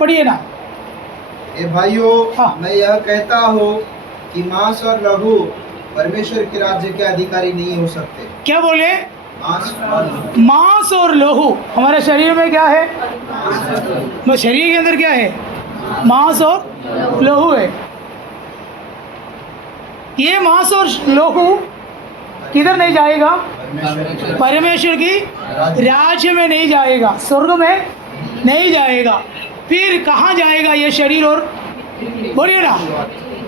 पढ़िए ना। ए भाइयों, हाँ। मैं यह कहता हूँ कि मांस और लहू परमेश्वर के राज्य के अधिकारी नहीं हो सकते। क्या बोले? मांस और लहू। मांस और लहू। हमारे शरीर में क्या है? वो शरीर के अंदर क्या है? मांस और लहू है। ये मांस और लहू किधर नहीं जाएगा? परमेश्वर की राज्य में नहीं जाएगा, स्वर्ग में नहीं जाएगा। फिर कहाँ जाएगा ये शरीर? और बोलिए ना,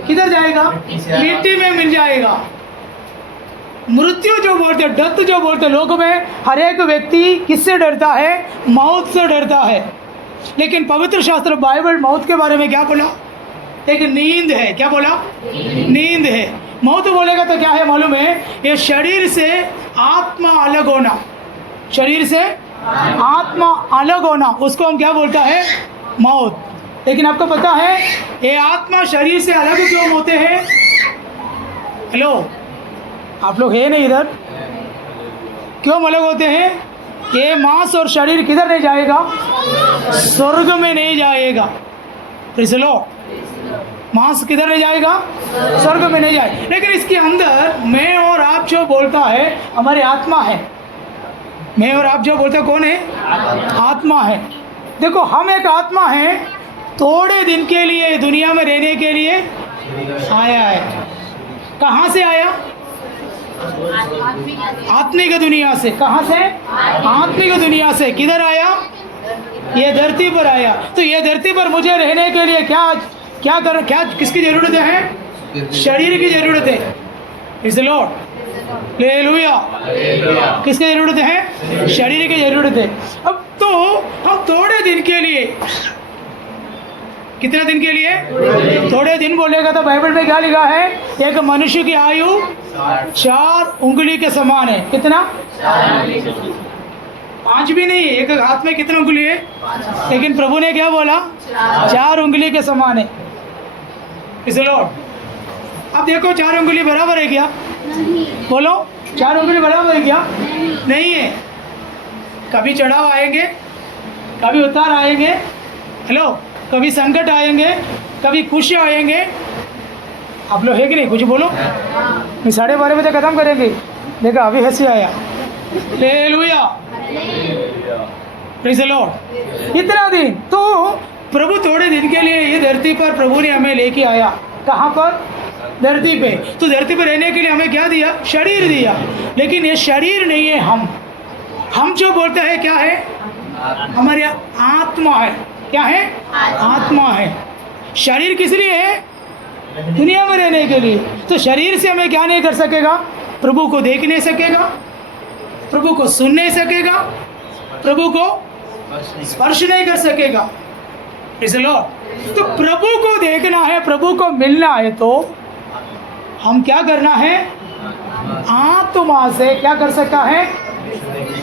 किधर जाएगा? मिट्टी में मिल जाएगा। मृत्यु जो बोलते, डेथ जो बोलते, लोक में हर एक व्यक्ति किससे डरता है? मौत से डरता है। लेकिन पवित्र शास्त्र बाइबल मौत के बारे में क्या बोला? एक नींद है। क्या बोला? नींद है। मौत बोलेगा तो क्या है मालूम है? ये शरीर से आत्मा अलग होना, शरीर से आत्मा अलग होना, उसको हम क्या बोलता है? मौत। लेकिन आपको पता है ये आत्मा शरीर से अलग क्यों होते हैं? हेलो, आप लोग है नहीं इधर? क्यों अलग होते हैं? ये मांस और शरीर किधर नहीं जाएगा? स्वर्ग में नहीं जाएगा। Praise the Lord. मांस किधर नहीं जाएगा? स्वर्ग में नहीं जाएगा। लेकिन इसके अंदर मैं और आप जो बोलता है हमारी आत्मा है। मैं और आप जो बोलते कौन है? आत्मा है। देखो, हम एक आत्मा है, थोड़े दिन के लिए दुनिया में रहने के लिए आया है। कहाँ से आया? आत्मिक दुनिया से। कहाँ से? आत्मिक दुनिया से। किधर आया? ये धरती पर आया। तो ये धरती पर मुझे रहने के लिए क्या किसकी जरूरत है? शरीर की जरूरत है। Praise the Lord, hallelujah. किसकी जरूरत है? शरीर की जरूरत है। अब तो हम थोड़े दिन के लिए, कितने दिन के लिए? थोड़े दिन बोलेगा तो बाइबल में क्या लिखा है? एक मनुष्य की आयु 4 उंगली के समान है। कितना? 5 भी नहीं। एक हाथ में कितनी उंगली है? लेकिन प्रभु ने क्या बोला? 4 उंगली के समान है। Praise the Lord. अब देखो, 4 उंगली बराबर है क्या? बोलो, 4 उंगली बराबर है क्या? नहीं है। कभी चढ़ाव आएंगे, कभी उतार आएंगे। हेलो, कभी संकट आएंगे, कभी खुशी आएंगे। आप लोग है कि नहीं? कुछ बोलो। 12:30 बजे खत्म करेंगे। देखा, अभी हंसी आया। Hallelujah, praise the Lord. इतना दिन तो प्रभु थोड़े दिन के लिए ये धरती पर प्रभु ने हमें लेके आया। कहाँ पर? धरती पे। तो धरती पर रहने के लिए हमें क्या दिया? शरीर दिया। लेकिन ये शरीर नहीं है। हम जो बोलते हैं क्या है? हमारी आत्मा है। क्या है? आत्मा है। शरीर किस लिए है? दुनिया में रहने के लिए। तो शरीर से हमें क्या नहीं कर सकेगा? प्रभु को देख नहीं सकेगा, प्रभु को सुन नहीं सकेगा, प्रभु को स्पर्श नहीं कर सकेगा। Praise the Lord. तो प्रभु को देखना है, प्रभु को मिलना है, तो हम क्या करना है? आत्मा से क्या कर सकता है?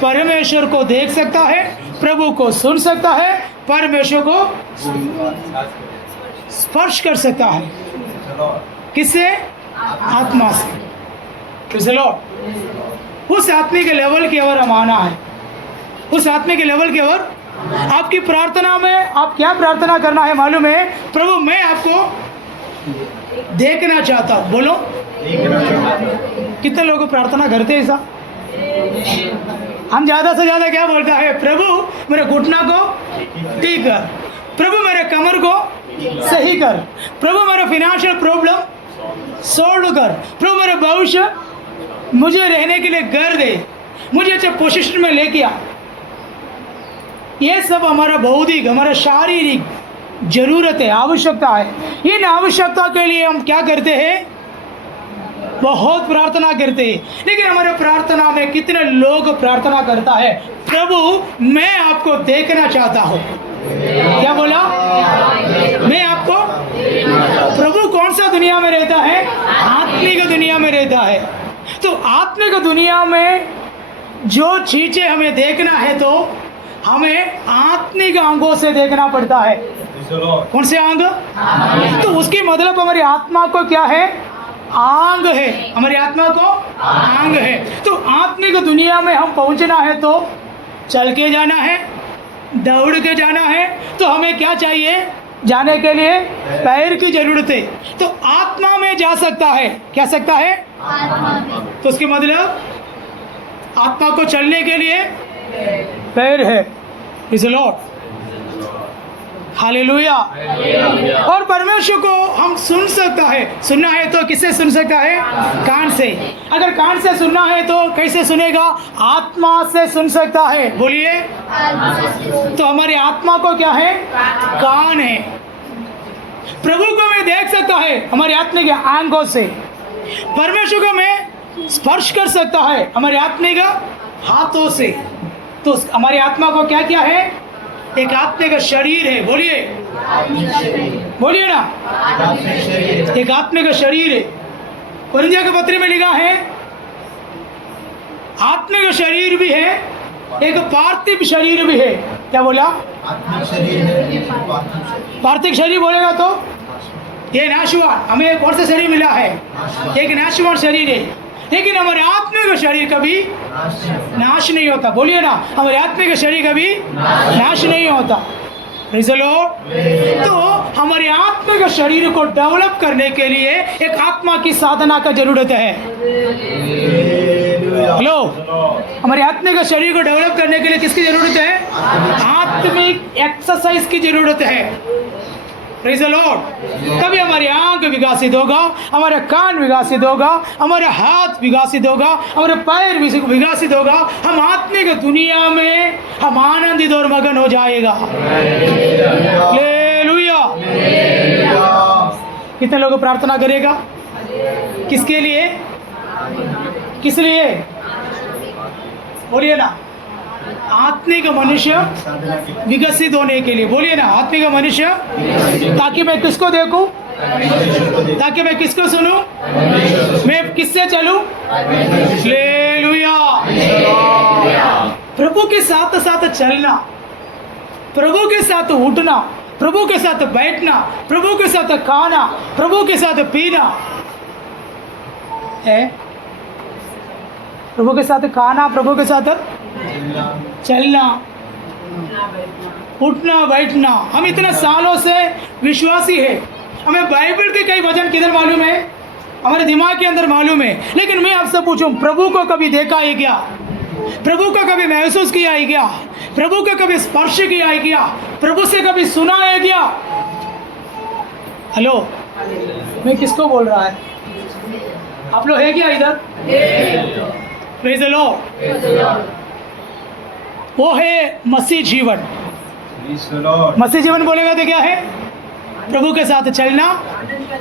परमेश्वर को देख सकता है, प्रभु को सुन सकता है, परमेश्वर को स्पर्श कर सकता है। किससे? आत्मा से। Praise the Lord. उस आत्मा के लेवल की ओर हम आना है। उस आत्मा के लेवल की ओर। आपकी प्रार्थना में आप क्या प्रार्थना करना है मालूम है? प्रभु, मैं आपको देखना चाहता हूँ। बोलो, कितने लोग प्रार्थना करते हैं ऐसा? हम ज़्यादा से ज़्यादा क्या बोलता है? प्रभु, मेरे घुटना को ठीक कर, प्रभु मेरे कमर को सही कर, प्रभु मेरा फिनेंशियल प्रॉब्लम सॉल्व कर, प्रभु मेरा भविष्य, मुझे रहने के लिए घर दे, मुझे अच्छे पोजीशन में लेके आ। ये सब हमारा बौद्धिक, हमारा शारीरिक जरूरत है, आवश्यकता है। इन आवश्यकता के लिए हम क्या करते हैं? बहुत प्रार्थना करते हैं। लेकिन हमारे प्रार्थना में कितने लोग प्रार्थना करता है? प्रभु, मैं आपको देखना चाहता हूँ। क्या बोला? मैं आपको। प्रभु कौन सा दुनिया में रहता है? आत्मिक दुनिया में रहता है। तो आत्मिक दुनिया में जो चीजें हमें देखना है तो हमें आत्मिक अंगों से देखना पड़ता है। कौन से अंग? तो उसकी मतलब हमारी आत्मा को क्या है? आंग है। हमारी आत्मा को आंग है। तो आत्मिक दुनिया में हम पहुंचना है तो चल के जाना है, दौड़ के जाना है तो हमें क्या चाहिए? जाने के लिए पैर की जरूरत है। तो आत्मा में जा सकता है, क्या सकता है? तो उसके मतलब आत्मा को चलने के लिए पैर है। Is Lord, hallelujah. और परमेश्वर को हम सुन सकता है, सुनना है तो किससे सुन सकता है? कान से। अगर कान से सुनना है तो कैसे सुनेगा? आत्मा से सुन सकता है। बोलिए, तो हमारी आत्मा को क्या है? कान है। प्रभु को मैं देख सकता है हमारी आत्मा के आंखों से। परमेश्वर को मैं स्पर्श कर सकता है हमारी आत्मा का हाथों से। तो हमारी आत्मा को क्या क्या है? एक आत्मा का शरीर है। बोलिए, बोलिए ना, एक आत्मा का शरीर है। कोरिन्थियों के पत्र में लिखा है आत्मा का शरीर भी है, एक पार्थिव शरीर भी है। क्या बोला? पार्थिव शरीर बोलेगा तो ये नाशवान, हमें कौन सा शरीर मिला है? एक नाशवान शरीर है। लेकिन हमारे आत्मा का शरीर कभी नाश नहीं होता। बोलिए ना, हमारे आत्मा का शरीर कभी नाश नहीं होता। Praise the Lord. तो हमारे आत्मा का शरीर को डेवलप करने के लिए एक आत्मा की साधना का जरूरत है। हेलो, हमारे आत्मा का शरीर को डेवलप करने के लिए किसकी जरूरत है? आत्मिक एक्सरसाइज की जरूरत है। Praise the Lord. तभी हमारी आंख विकसित होगा, हमारा कान विकसित होगा, हमारा हाथ विकसित होगा, हमारे पैर विकसित होगा। हम आत्मिक दुनिया में हम आनंदित और मगन हो जाएगा। हालेलुया। कितने लोग प्रार्थना करेगा? किसके लिए? किस लिए? बोलिए ना, आत्मिक मनुष्य विकसित होने के लिए। बोलिए ना, आत्मिक मनुष्य, ताकि मैं किसको देखूं? ताकि मैं किसको सुनूं? मैं किससे चलूं? हालेलुया। प्रभु के साथ साथ चलना, प्रभु के साथ उठना, प्रभु के साथ बैठना, प्रभु के साथ खाना, प्रभु के साथ पीना है। प्रभु के साथ खाना, प्रभु के साथ चलना, उठना बैठना। हम इतने सालों से विश्वासी है, हमें बाइबल के कई वचन किधर मालूम है? हमारे दिमाग के अंदर मालूम है। लेकिन मैं आपसे पूछूं, प्रभु को कभी देखा है क्या? प्रभु को कभी महसूस किया है क्या? प्रभु को कभी स्पर्श किया है क्या? प्रभु से कभी सुना है क्या? हेलो, मैं किसको बोल रहा है? आप लोग है क्या इधर? Praise the Lord. वो है मसीह जीवन। मसीह जीवन बोलेगा तो क्या है? प्रभु के साथ चलना,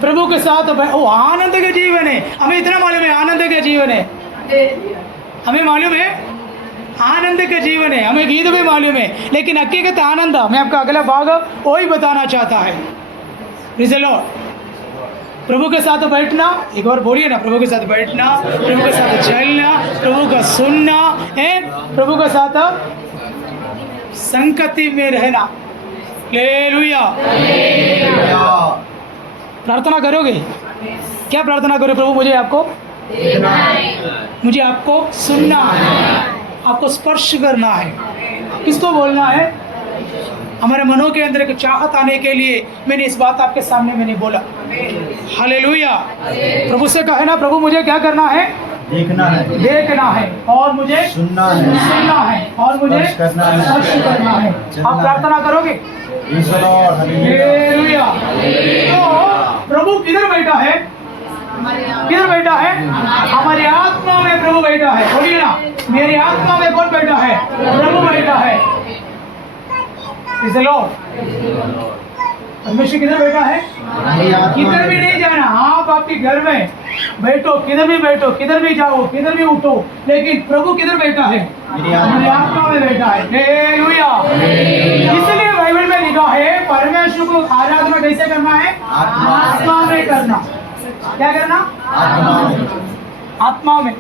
प्रभु के साथ वो आनंद का जीवन है। हमें इतना मालूम है आनंद का जीवन है, हमें मालूम है आनंद का जीवन है, हमें गीत भी मालूम है। लेकिन हकीकत आनंद मैं आपका अगला भाग वही बताना चाहता है। Praise the Lord. प्रभु के साथ बैठना, एक बार बोलिए ना, प्रभु के साथ बैठना, प्रभु के साथ चलना, प्रभु का सुनना है, प्रभु के साथ संगति में रहना। हालेलुया। प्रार्थना करोगे? क्या प्रार्थना करोगे? प्रभु मुझे आपको सुनना है, आपको स्पर्श करना है। किसको बोलना है? हमारे मनों के अंदर एक चाहत आने के लिए मैंने इस बात आपके सामने मैंने बोला। हालेलुया। प्रभु से कहे ना, प्रभु मुझे क्या करना है? देखना है और मुझे सुनना है और मुझे स्पर्श करना है। आप प्रार्थना करोगे? हालेलुया। तो प्रभु किधर बैठा है? किधर बैठा है? हमारी आत्मा में प्रभु बैठा है। बोलिए ना, मेरी आत्मा में कौन बैठा है? प्रभु बैठा है। परमेश्वर किधर बैठा है? किधर भी नहीं जाना। आप आपके घर में बैठो, किधर भी बैठो, किधर भी जाओ, किधर भी उठो, लेकिन प्रभु किधर बैठा है? मेरी आत्मा में बैठा है। हालेलुया। इसलिए बाइबल में लिखा है परमेश्वर को आराधना कैसे करना है? आत्मा में करना। क्या करना? आत्मा में।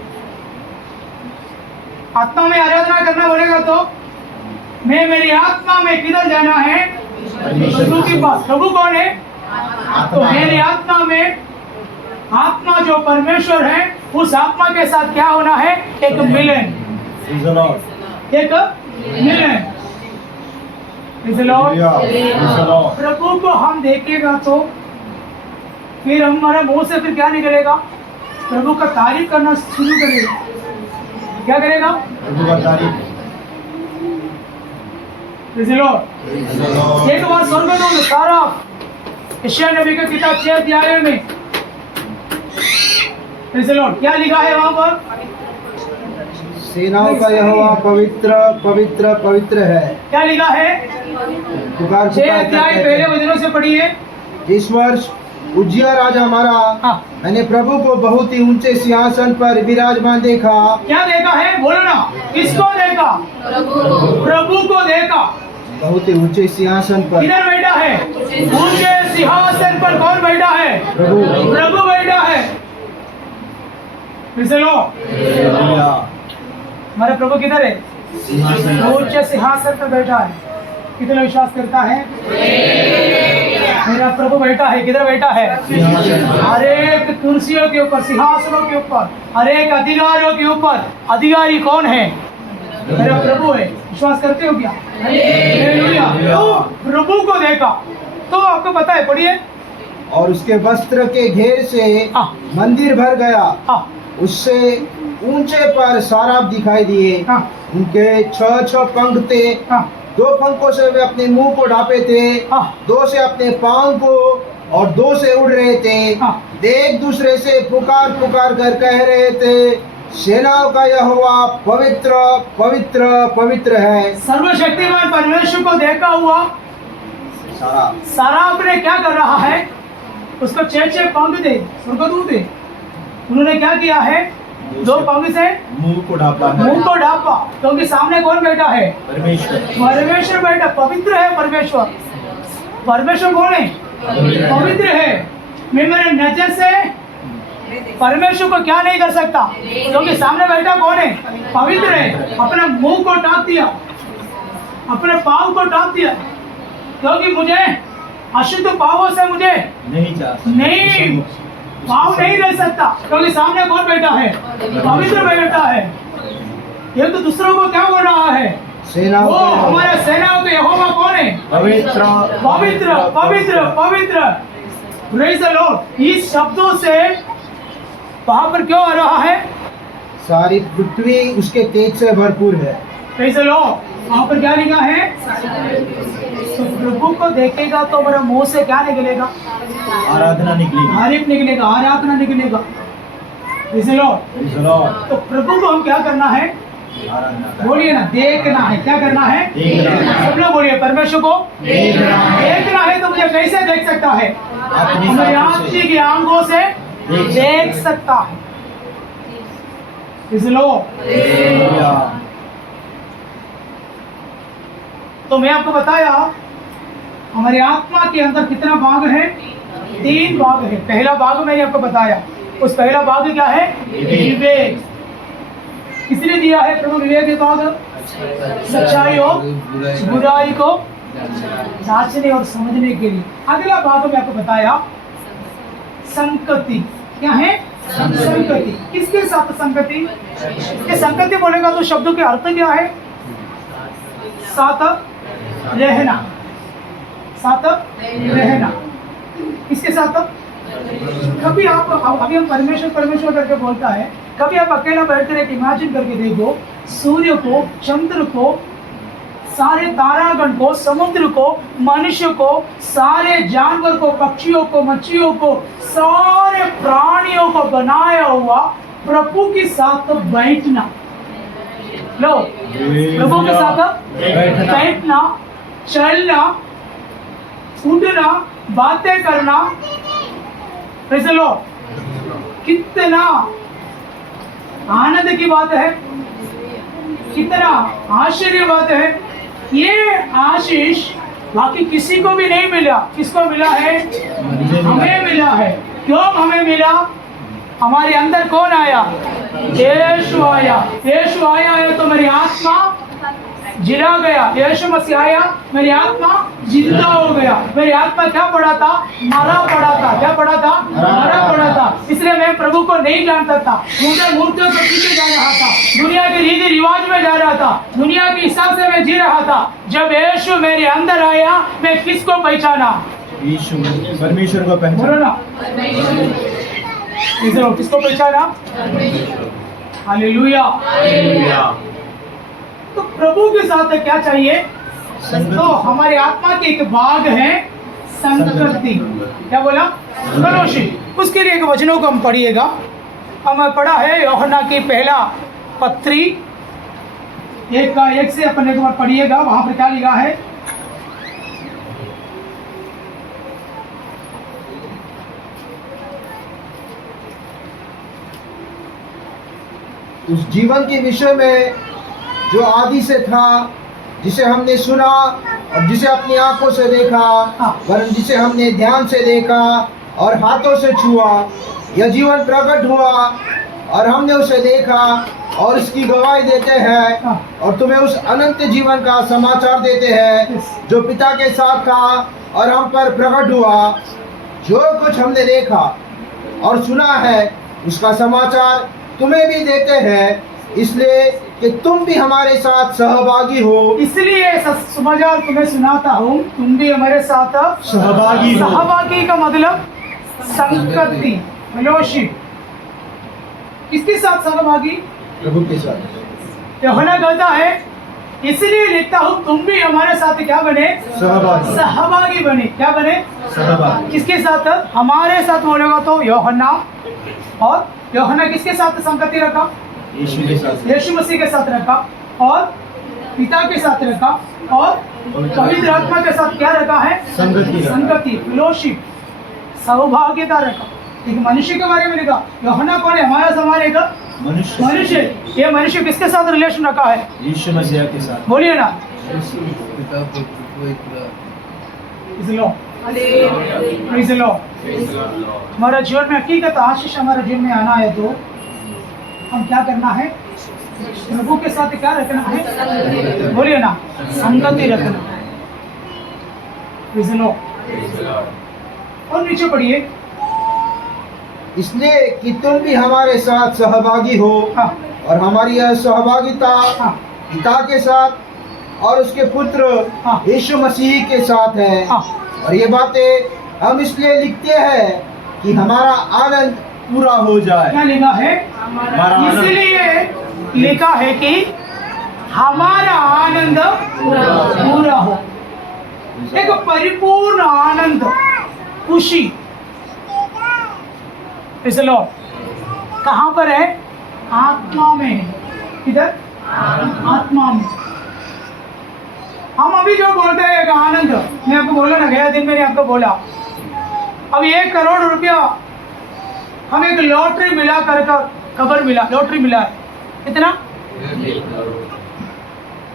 आत्मा में आराधना करना बोलेगा तो मैं मेरी आत्मा में किधर जाना है? प्रभु के पास। प्रभु कौन है? तो मेरी आत्मा में, आत्मा जो परमेश्वर है, उस आत्मा के साथ क्या होना है? एक मिलन। एक मिलन। Praise the Lord. Praise the Lord. प्रभु को हम देखेगा तो फिर हमारा मुंह से फिर क्या निकलेगा? प्रभु का तारीफ करना शुरू करेगा। क्या करेगा? प्रभु का तारीफ। Praise the Lord. Praise the Lord. एक बार स्वर्गदूत सारा यशायाह नबी का किताब 6 अध्याय में Praise the Lord, क्या लिखा है वहां पर? सेनाओं का यहोवा पवित्र पवित्र पवित्र है। क्या लिखा है? पुकार 6 अध्याय पहले वचनों से पढ़िए। इस वर्ष उज्जिया राजा मारा, हाँ। मैंने प्रभु को बहुत ही ऊंचे सिंहासन पर विराजमान देखा। क्या देखा है? बोलो ना, किसको देखा? प्रभु को देखा। बहुत ही ऊंचे सिंहासन पर किधर बैठा है? ऊंचे सिंहासन पर कौन बैठा है? प्रभु बैठा है। Praise the Lord. हमारा प्रभु किधर है? ऊंचे सिंहासन पर बैठा है। कितना विश्वास करता है? मेरा प्रभु बैठा है। किधर बैठा है? हर एक कुर्सियों के ऊपर, सिंहासनों के ऊपर, हर एक अधिकारियों के ऊपर। अधिकारी कौन है? मेरा प्रभु है। विश्वास करते हो क्या? हालेलुया। तो प्रभु को देखा तो आपको पता है, पढ़िए। और उसके वस्त्र के घेर से हाँ। मंदिर भर गया। हाँ। उससे ऊंचे पर साराप दिखाई दिए। हाँ। उनके 6 पंख थे। हाँ। 2 पंखों से वे अपने मुंह को ढांपे थे। हाँ। 2 से अपने पांव को और 2 से उड़ रहे थे। हाँ। एक दूसरे से पुकार पुकार कर कह रहे थे, सेनाओं का यहोवा पवित्र पवित्र पवित्र है। सर्वशक्तिमान परमेश्वर को देखा हुआ साराप ने क्या कर रहा है? उसको 6 पंख थे, स्वर्गदूत थे। उन्होंने क्या किया है? 2 पंख से मुंह को ढांपा। क्योंकि सामने कौन बैठा है? परमेश्वर बैठा। पवित्र है परमेश्वर। परमेश्वर कौन है? पवित्र है। मैं मेरे नजर से परमेश्वर को क्या नहीं कर सकता, क्योंकि सामने बैठा कौन है? पवित्र है। अपने मुंह को ढांप दिया, अपने पाँव को ढांप दिया, क्योंकि मुझे अशुद्ध पापों से मुझे नहीं पाँव नहीं ले सकता, क्योंकि सामने कौन बैठा है? पवित्र बैठा है। ये तो दूसरों को क्या बोल रहा है? सेनाओं वो हमारे सेनाओं के यहोवा कौन है? पवित्र पवित्र पवित्र पवित्र। Praise the Lord. इस शब्दों से वहां पर क्यों आ रहा है? सारी पृथ्वी उसके तेज से भरपूर है। Praise the Lord. वहां पर क्या लिखा है? तो प्रभु को देखेगा तो मेरा मुंह से क्या निकलेगा? आराधना निकलेगी। तारीफ निकलेगा, आराधना निकलेगा। Praise the Lord. तो प्रभु को हम क्या करना है? बोलिए ना, देखना है। क्या करना है? सब लोग बोलिए, परमेश्वर को देखना है। तो मुझे कैसे देख सकता है? हमारी आँखों की आंखों से देख सकता है। Praise the Lord. तो मैं आपको बताया हमारी आत्मा के अंदर कितना भाग है? 3 भाग है। पहला भाग मैंने आपको बताया। उस पहला भाग क्या है? विवेक। किसने दिया है प्रभु विवेक के भाग? सच्चाई और बुराई को जांचने और समझने के लिए। अगला भाग में आपको बताया संगति। क्या है? संगति। किसके साथ संगति? ये संगति बोलेगा तो शब्दों के अर्थ क्या है? साथ रहना। साथ रहना। किसके साथ? कभी आप अभी हम परमेश्वर परमेश्वर करके बोलता है, कभी आप अकेला बैठते रहे, इमेजिन करके देखो, सूर्य को, चंद्र को, सारे तारागण को, समुद्र को, मनुष्य को, सारे जानवर को, पक्षियों को, मछलियों को, सारे प्राणियों को बनाया हुआ प्रभु के साथ बैठना। लो, प्रभु के साथ बैठना, चलना, उठना, बातें करना। Praise the Lord. कितना आनंद की बात है, कितना आश्चर्य बात है। ये आशीष बाकी किसी को भी नहीं मिला। किसको मिला है? हमें मिला है। क्यों हमें मिला? हमारे अंदर कौन आया? यीशु आया। यीशु आया है तो मेरी आत्मा जिला गया। यीशु मसीह आया, मेरी आत्मा जिंदा हो गया। मेरी आत्मा क्या पड़ा था? मरा पड़ा था। क्या पड़ा था? मरा पड़ा था। इसलिए मैं प्रभु को नहीं जानता था। मुझे मूर्तियों के पीछे जा रहा था, दुनिया के रीति रिवाज में जा रहा था, दुनिया के हिसाब से मैं जी रहा था। जब यीशु मेरे अंदर आया, मैं किसको पहचाना? यीशु परमेश्वर को बोलो पहचाना। ना, किसको पहचाना? हालेलुया। तो प्रभु के साथ क्या चाहिए? तो हमारी आत्मा की एक भाग है संगति। क्या बोला? फेलोशिप। उसके लिए एक वचनों को हम पढ़िएगा। हम पढ़ा है यूहन्ना की पहला पत्री 1 से अपन एक बार पढ़िएगा। वहां पर क्या लिखा है? उस जीवन के विषय में जो आदि से था, जिसे हमने सुना और जिसे अपनी आंखों से देखा, वरन जिसे हमने ध्यान से देखा और हाथों से छुआ, यह जीवन प्रकट हुआ और हमने उसे देखा और इसकी गवाही देते हैं और तुम्हें उस अनंत जीवन का समाचार देते हैं जो पिता के साथ था और हम पर प्रकट हुआ। जो कुछ हमने देखा और सुना है उसका समाचार तुम्हें भी देते हैं, इसलिए कि तुम भी हमारे साथ सहभागी हो। इसलिए ऐसा समाचार तुम्हें सुनाता हूँ, तुम भी हमारे साथ सहभागी हो। सहभागी का मतलब संगति, फेलोशिप। किसके साथ सहभागी? प्रभु के साथ। यूहन्ना कहता है, इसलिए लिखता हूँ तुम भी हमारे साथ क्या बने? सहभागी। सहभागी बने। क्या बने? सहभागी। किसके साथ? हमारे साथ बोलेगा तो यूहन्ना। और यूहन्ना किसके साथ संगति रखा? यीशु के साथ। यीशु मसीह के साथ रखा और पिता के साथ रखा और पवित्र आत्मा के साथ क्या रखा है? संगति। संगति, फेलोशिप, सौभाग्यता रखा। एक मनुष्य के बारे में लिखा। यूहन्ना कौन है? हमारा समाने का मनुष्य। ये मनुष्य किसके साथ रिलेशन रखा है? यीशु मसीह के साथ। बोलिए ना। Praise the Lord। हमारा जीवन में हकीकत आशीष हमारे जीवन में आना है तो हम क्या करना है? प्रभु के साथ क्या रखना है? बोलिए ना, संगति रखना है। Praise the Lord। और नीचे पढ़िए। इसलिए कि तुम भी हमारे साथ सहभागी हो। हाँ। और हमारी यह सहभागिता हाँ। पिता के साथ और उसके पुत्र हाँ। यीशु मसीह के साथ है। हाँ। और ये बातें हम इसलिए लिखते हैं कि हमारा आनंद पूरा हो जाए। क्या लिखा है? हमारा आनंद। इसलिए लिखा है कि हमारा आनंद पूरा हो। एक परिपूर्ण आनंद, खुशी। Praise the Lord। कहाँ पर है? आत्मा में है। किधर? आत्मा में। हम अभी जो बोलते हैं एक आनंद, मैं आपको बोला ना, गया दिन मैंने आपको बोला, अब 1 करोड़ रुपया हमें एक लॉटरी मिला कर खबर मिला, लॉटरी मिला है। कितना?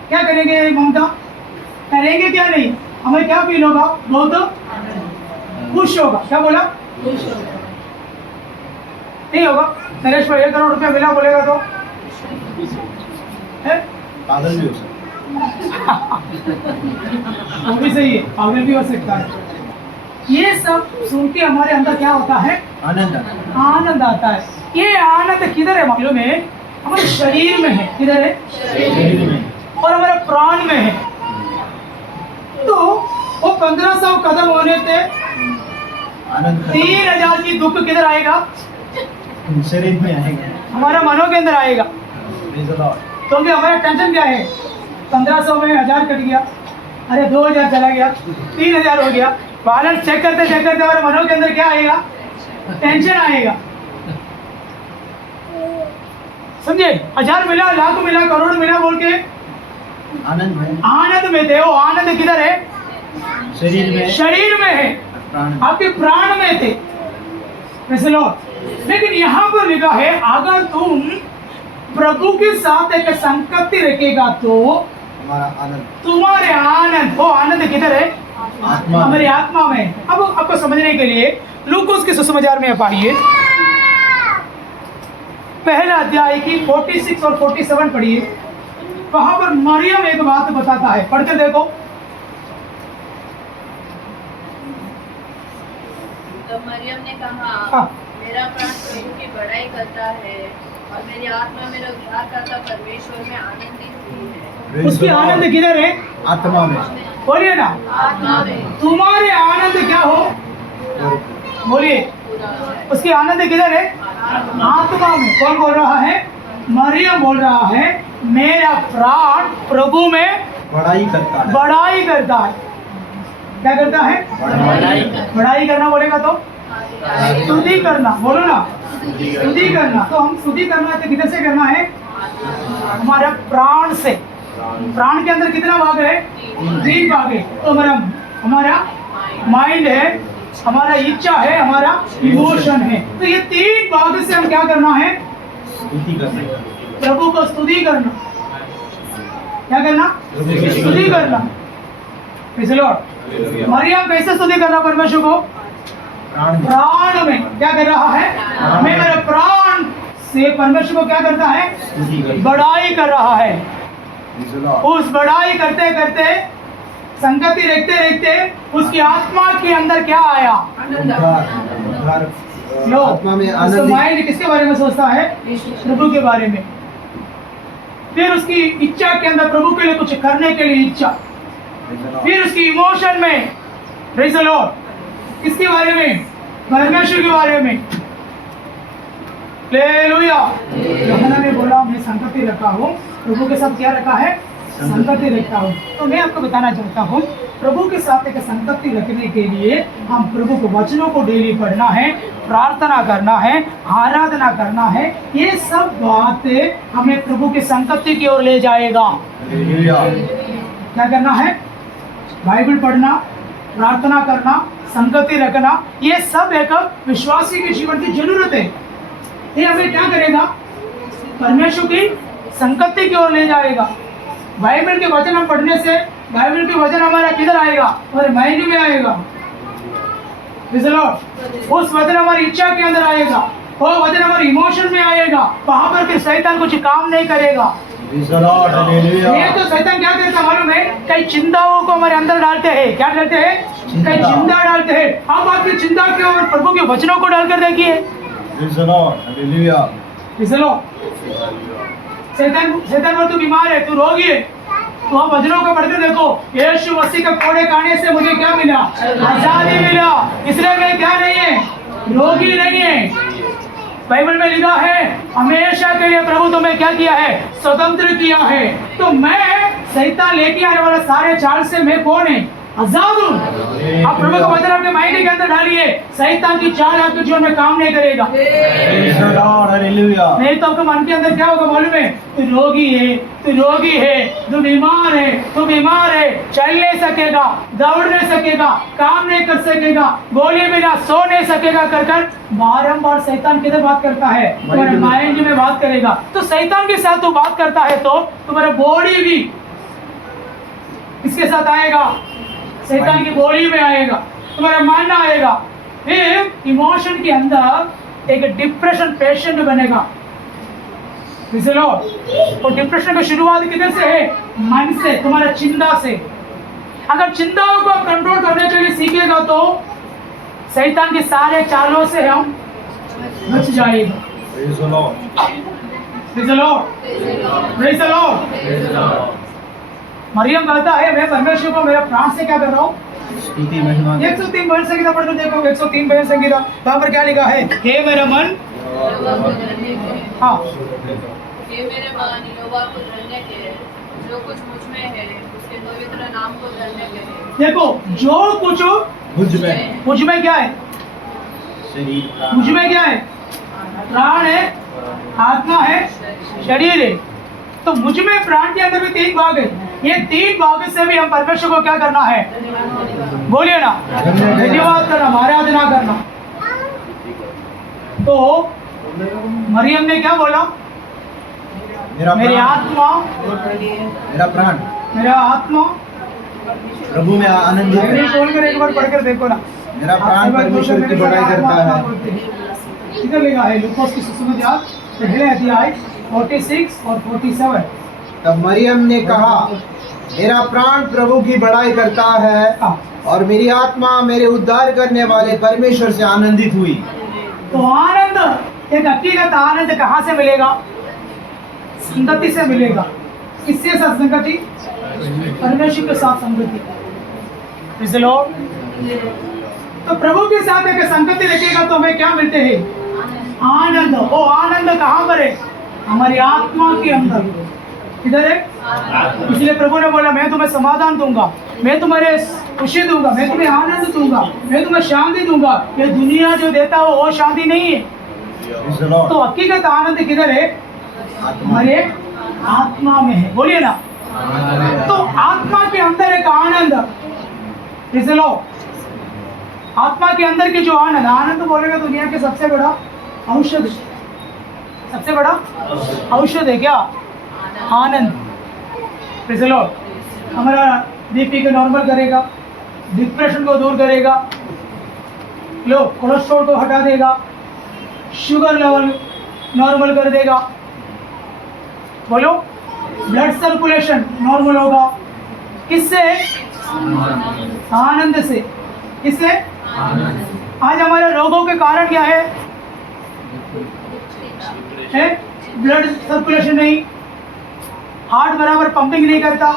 क्या करेंगे ममता? करेंगे क्या नहीं? हमें क्या फील होगा? बहुत खुश होगा। क्या बोला? नहीं होगा? नरेश भाई 1 करोड़ रुपया मिला बोलेगा तो है? पागल भी हो सकता वो भी सही है, पागल भी हो सकता है। ये सब सुन के हमारे अंदर क्या होता है? आनंद आता है। ये आनंद किधर है मालूम है? हमारे शरीर में है। किधर है? शरीर में। और हमारे प्राण में है। तो वो 1500 कदम होने से आनंद 3000 की दुख किधर आएगा? शरीर में आएगा, हमारा मनों के अंदर आएगा। क्योंकि हमारा टेंशन क्या है? 1500 में 1000 कट गया, अरे 2000 चला गया, 3000 हो गया। बैलेंस चेक करते हमारे मनों के अंदर क्या आएगा? टेंशन आएगा। समझे? 1000 मिला, लाख मिला, करोड़ मिला बोल के आनंद में थे। वो आनंद किधर है? शरीर में। शरीर में है, आपके प्राण में थे। लेकिन यहाँ पर लिखा है अगर तुम प्रभु के साथ एक संगति रखेगा तो हमारा आनंद, तुम्हारे आनंद, वो आनंद किधर है? आत्मा, हमारी आत्मा में। अब आपको समझने के लिए लूकोस के सुसमाचार में पढ़िए, पहला अध्याय की 46 और 47 पढ़िए। वहां पर मरियम एक बात बताता है, पढ़कर देखो। तो मरियम ने कहा, हाँ। मेरा प्राण प्रभु की बड़ाई करता है और मेरी आत्मा मेरा उद्धारकर्ता परमेश्वर में आनंदित हुई है। उसकी आनंद किधर है? आत्मा में। बोलिए ना, आत्मा में तुम्हारे आनंद क्या हो? बोलिए, पूरा है। उसकी आनंद किधर है? आत्मा में। कौन बोल रहा है? मरियम बोल रहा है, मेरा प्राण प्रभु में बड़ाई करता है। बड़ाई करता है। क्या करता है? बड़ाई करना बोलेगा तो स्तुति करना, बोलो ना, स्तुति करना। तो हम स्तुति करना है तो किधर से करना है? हमारे प्राण से। प्राण के अंदर कितना भाग है? 3 भाग है। तो हमारा माइंड है, हमारा इच्छा है, हमारा इमोशन है। तो ये 3 भाग से हम क्या करना है? प्रभु को स्तुति करना। क्या करना? स्तुति करना। Praise the Lord. मरियम कैसे स्तुति करना परमेश्वर को? प्राण में। क्या कर रहा है? मैं मेरे प्राण से परमेश्वर को क्या करता है? बड़ाई कर रहा है। उस बड़ाई करते करते, संगति रखते रखते उसकी आत्मा के अंदर क्या आया? लो, आत्मा में उसका आनंद। माइंड किसके बारे में सोचता है? प्रभु के बारे में। फिर उसकी इच्छा के अंदर प्रभु के लिए कुछ करने के लिए इच्छा। फिर उसकी इमोशन में प्रेज़ द लॉर्ड किसके बारे में? परमेश्वर के बारे में। हालेलुया। यूहन्ना ने बोला, मैं संगति रखा हूँ। प्रभु के साथ क्या रखा है? संगति रखता हूँ। तो मैं आपको बताना चाहता हूँ, प्रभु के साथ एक संगति रखने के लिए हम प्रभु के वचनों को डेली पढ़ना है, प्रार्थना करना है, आराधना करना है। ये सब बातें हमें प्रभु की संगति की ओर ले जाएगा। क्या करना है? बाइबल पढ़ना, प्रार्थना करना, संगति रखना, ये सब एक विश्वासी के जीवन की जरूरत है। ये हमें क्या करेगा? परमेश्वर की संगति की ओर ले जाएगा। बाइबल के वचन हम पढ़ने से बाइबल के वचन हमारा किधर आएगा? हमारे माइंड में आएगा। Praise the Lord. उस वचन हमारी इच्छा के अंदर आएगा, वो वचन हमारे इमोशन में आएगा। वहां पर फिर शैतान कुछ काम नहीं करेगा। ये तो शैतान क्या करता मालूम है? कई चिंताओं को हमारे अंदर डालते हैं। क्या डालते हैं? कई चिंता डालते हैं। अब आपकी चिंता के ऊपर प्रभु के वचनों को डालकर देखिए। शैतान बोल, तू बीमार है, तू रोगी है, तो आप वचनों को पढ़कर देखो। यीशु मसीह के कोड़े खाने से मुझे क्या मिला? आजादी मिला। इसलिए मैं क्या नहीं है? रोगी नहीं है। बाइबल में लिखा है, हमेशा के लिए प्रभु तुम्हें क्या किया है? स्वतंत्र किया है। तो मैं शैतान लेके आने वाला सारे चाल से मैं कौन है? आजाद हूँ। आप प्रभु का वचन अपने माइंड के अंदर डालिए, शैतान की चाल आपके जीवन में काम नहीं करेगा। नहीं तो आपके मन के अंदर क्या होगा मालूम है? तू रोगी है, तू रोगी है, तू बीमार है, तू बीमार है, चल नहीं सकेगा, दौड़ नहीं सकेगा, काम नहीं कर सकेगा, गोली बिना सो नहीं सकेगा कर कर बारंबार शैतान किधर बात करता है? तुम्हारे माइंड में बात करेगा। तो शैतान के साथ तू बात करता है तो तुम्हारा बॉडी भी इसके साथ आएगा, शैतान की बॉडी में आएगा, तुम्हारा मन आएगा। फिर इमोशन के अंदर एक डिप्रेशन पेशेंट बनेगा। तो डिप्रेशन की शुरुआत किधर से है? मन से, तुम्हारा चिंता से। अगर चिंताओं को कंट्रोल करने के लिए सीखेगा तो शैतान के सारे चालों से हम बच जाएगा। Praise the Lord. Praise the Lord. Maryam कहता है, मैं परमेश्वर को मेरा प्राण से क्या कर रहा हूँ? 103 भजन संगीता पढ़कर देखो। 103 भजन संगीता, वहाँ पर क्या लिखा है? हे मेरा मन, हाँ, हे मेरे मन, यहोवा को धन्य करे, जो कुछ मुझ में है उसके पवित्र नाम को धन्य करे। देखो, जो कुछ मुझ में क्या है? मुझ में क्या है? प्राण है, आत्मा है, शरीर है। तो मुझ में प्राण के अंदर भी 3 भाग है। ये 3 भाग से भी हम परमेश्वर को क्या करना है? बोलिए ना, धन्यवाद करना, आराधना करना। तो मरियम ने क्या बोला? मेरी आत्मा, मेरा आत्मा प्रभु में आनंदित है। बोलकर एक बार पढ़कर देखो ना। मेरा प्राण परमेश्वर की बड़ाई करता है। इधर लिखा है लूकोस की सुसमाचार पहले अध्याय 46 और 47। तब मरियम ने कहा, मेरा प्राण प्रभु की बड़ाई करता है हाँ। और मेरी आत्मा मेरे उद्धार करने वाले परमेश्वर से आनंदित हुई। तो आनंद, एक हकीकत आनंद कहाँ से मिलेगा? संगति से मिलेगा। किसके साथ संगति? परमेश्वर के साथ संगति। Praise the Lord। तो प्रभु के साथ एक संगति रखेगा तो हमें क्या मिलते हैं? आनंद। वो आनंद कहाँ पर है? हमारी आत्मा के अंदर। किधर है? इसलिए प्रभु ने बोला, मैं तुम्हें समाधान दूंगा, मैं तुम्हारे खुशी दूंगा, मैं तुम्हें आनंद दूंगा, मैं तुम्हें शांति दूंगा। ये दुनिया जो देता है वो शांति नहीं है। Praise the Lord। तो हकीकत आनंद किधर है? हमारे आत्मा में है। बोलिए ना। तो आत्मा के अंदर एक आनंद। Praise the Lord। आत्मा के अंदर की जो आनंद, आनंद बोलेगा दुनिया के सबसे बड़ा औषध है। सबसे बड़ा औषध है क्या? आनंद। Praise the Lord। हमारा बीपी को नॉर्मल करेगा, डिप्रेशन को दूर करेगा, लो कोलेस्ट्रॉल को हटा देगा, शुगर लेवल नॉर्मल कर देगा। बोलो, ब्लड सर्कुलेशन नॉर्मल होगा। किससे? आनंद से। किससे? आज हमारे रोगों के कारण क्या है? ब्लड सर्कुलेशन नहीं, हार्ट बराबर पंपिंग नहीं करता